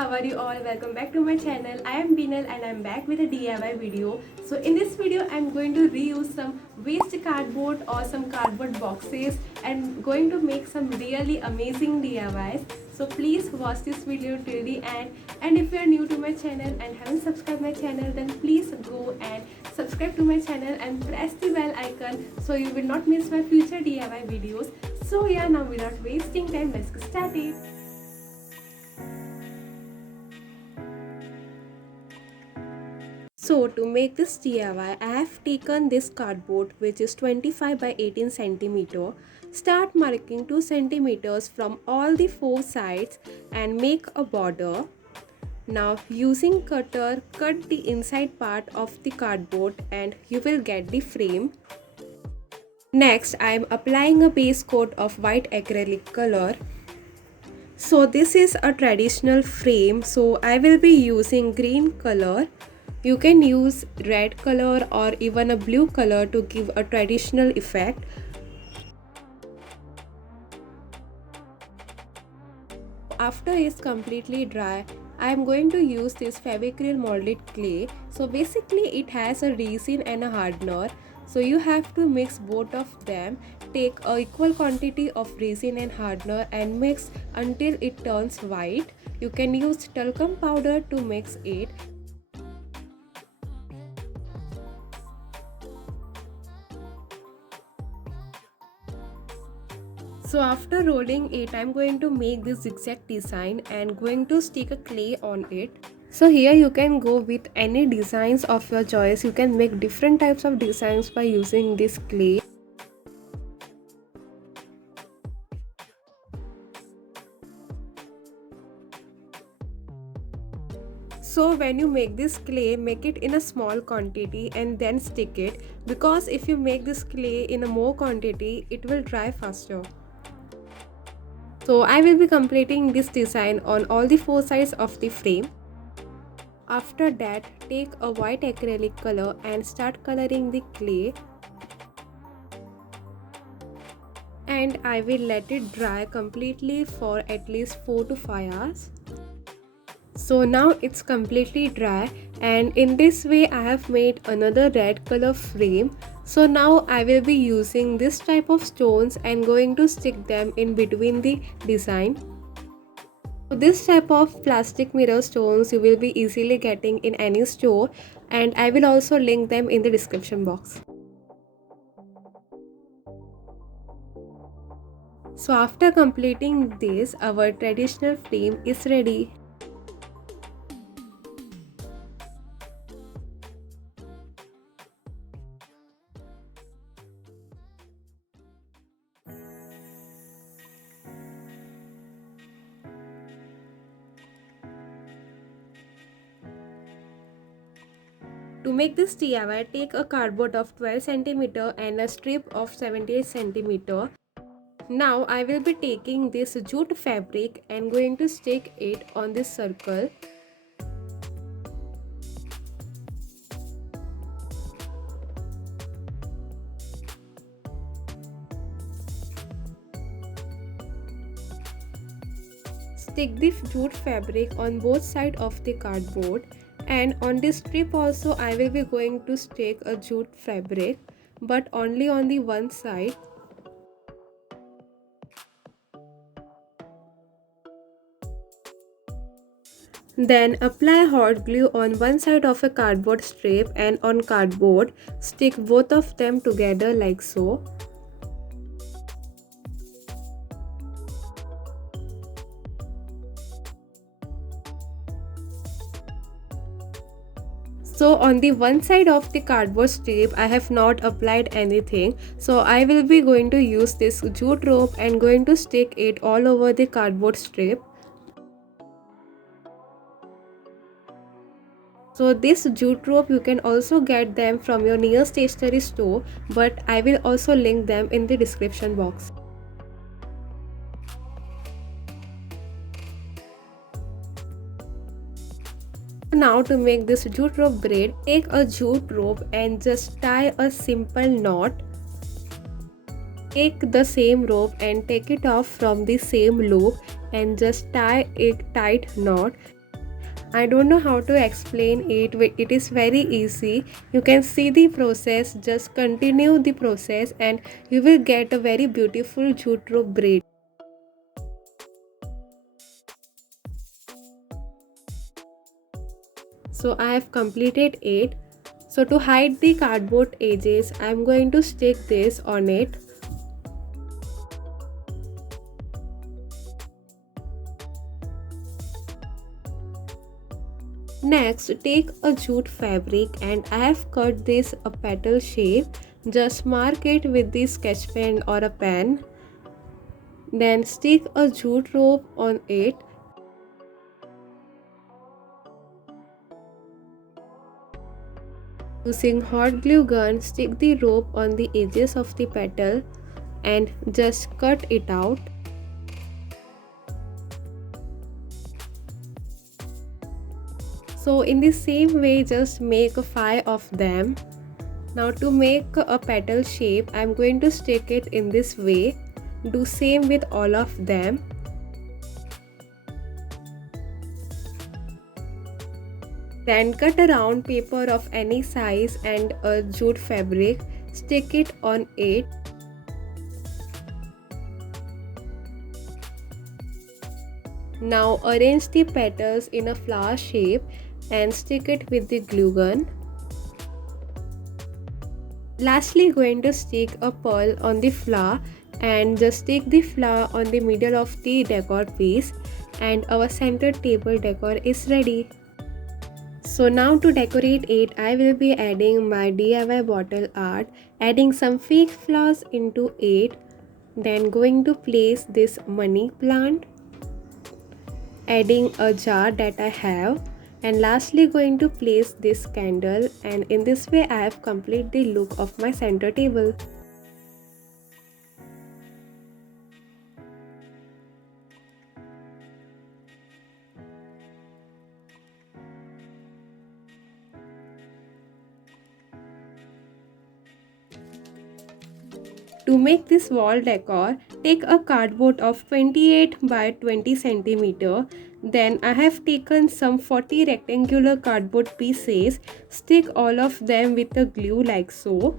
how are you all? Welcome back to my channel. I am Binal and I am back with a DIY video. So in this video I am going to reuse some waste cardboard or some cardboard boxes and going to make some really amazing DIYs. So please watch this video till the end, and if you are new to my channel and haven't subscribed my channel, then please go and subscribe to my channel and press the bell icon so you will not miss my future DIY videos. So yeah, now without wasting time, let's get started. So to make this DIY, I have taken this cardboard which is 25 by 18 centimeter. Start marking 2 centimeters from all the 4 sides and make a border. Now using cutter, cut the inside part of the cardboard and you will get the frame. Next, I am applying a base coat of white acrylic color. So this is a traditional frame, so I will be using green color. You can use red color or even a blue color to give a traditional effect. After it's completely dry, I am going to use this Fevicryl molded clay. So basically it has a resin and a hardener. So you have to mix both of them. Take a equal quantity of resin and hardener and mix until it turns white. You can use talcum powder to mix it. So after rolling it, I'm going to make this zigzag design and going to stick a clay on it. So here you can go with any designs of your choice. You can make different types of designs by using this clay. So when you make this clay, make it in a small quantity and then stick it, because if you make this clay in a more quantity, it will dry faster. So I will be completing this design on all the 4 sides of the frame. After that, take a white acrylic color and start coloring the clay. And I will let it dry completely for at least 4 to 5 hours. So now it's completely dry, and in this way I have made another red color frame. So now I will be using this type of stones and going to stick them in between the design. So this type of plastic mirror stones you will be easily getting in any store, and I will also link them in the description box. So after completing this, our traditional frame is ready. To make this DIY, take a cardboard of 12 cm and a strip of 78 cm. Now I will be taking this jute fabric and going to stick it on this circle. Stick the jute fabric on both sides of the cardboard, and on this strip also I will be going to stick a jute fabric, but only on the one side. Then apply hot glue on one side of a cardboard strip, and on cardboard stick both of them together like so. So on the one side of the cardboard strip I have not applied anything, so I will be going to use this jute rope and going to stick it all over the cardboard strip. So this jute rope you can also get them from your nearest stationery store, but I will also link them in the description box. Now to make this jute rope braid, take a jute rope and just tie a simple knot. Take the same rope and take it off from the same loop and just tie a tight knot. I don't know how to explain it. It is very easy. You can see the process. Just continue the process and you will get a very beautiful jute rope braid. So I have completed it. So to hide the cardboard edges, I am going to stick this on it. Next, take a jute fabric and I have cut this a petal shape. Just mark it with the sketch pen or a pen. Then stick a jute rope on it. Using hot glue gun, stick the rope on the edges of the petal and just cut it out. So in the same way, just make 5 of them. Now to make a petal shape, I am going to stick it in this way. Do same with all of them. Then cut a round paper of any size and a jute fabric. Stick it on it. Now arrange the petals in a flower shape and stick it with the glue gun. Lastly, going to stick a pearl on the flower and just stick the flower on the middle of the decor piece and our center table decor is ready. So now to decorate it, I will be adding my DIY bottle art, adding some fake flowers into it, then going to place this money plant, adding a jar that I have, and lastly going to place this candle, and in this way I have completed the look of my center table. To make this wall decor, take a cardboard of 28 by 20 centimeter. Then I have taken some 40 rectangular cardboard pieces. Stick all of them with a glue like so.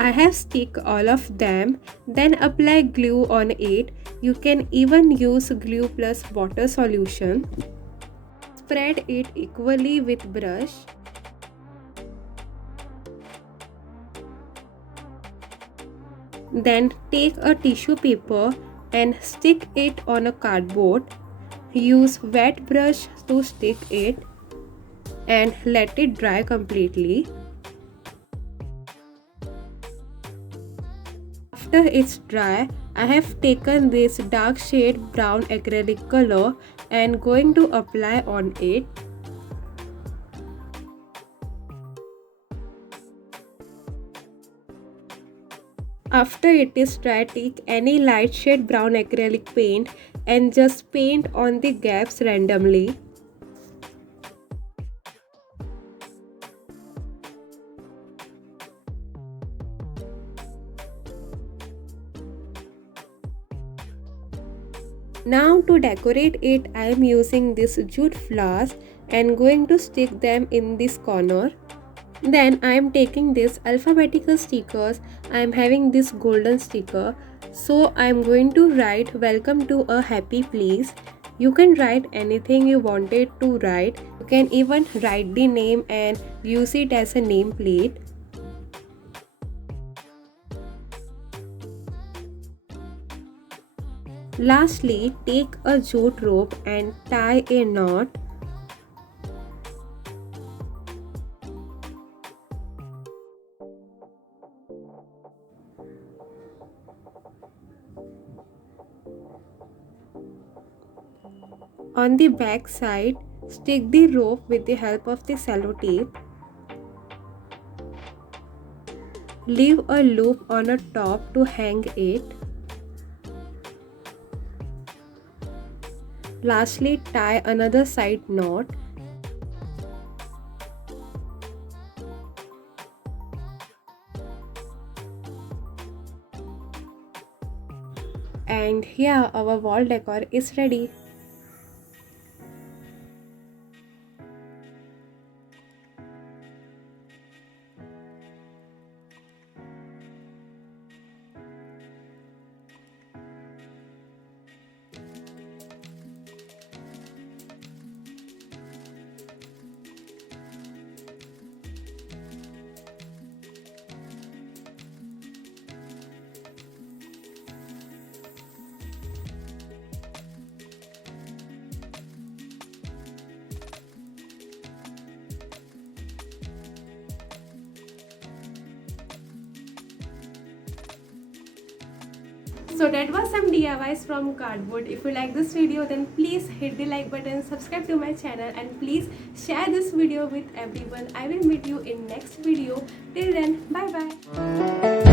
I have stick all of them, then apply glue on it. You can even use glue plus water solution. Spread it equally with brush. Then take a tissue paper and stick it on a cardboard. Use wet brush to stick it and let it dry completely. After it's dry, I have taken this dark shade brown acrylic color and going to apply on it. After it is dry, take any light shade brown acrylic paint and just paint on the gaps randomly. Now to decorate it, I am using this jute flowers and going to stick them in this corner. Then I am taking this alphabetical stickers. I am having this golden sticker. So I am going to write welcome to a happy place. You can write anything you wanted to write. You can even write the name and use it as a nameplate. Lastly, take a jute rope and tie a knot. On the back side, stick the rope with the help of the cello tape. Leave a loop on a top to hang it. Lastly, tie another side knot. And here our wall decor is ready. So that was some DIYs from cardboard. If you like this video, then please hit the like button, subscribe to my channel, and please share this video with everyone. I will meet you in next video. Till then, bye bye.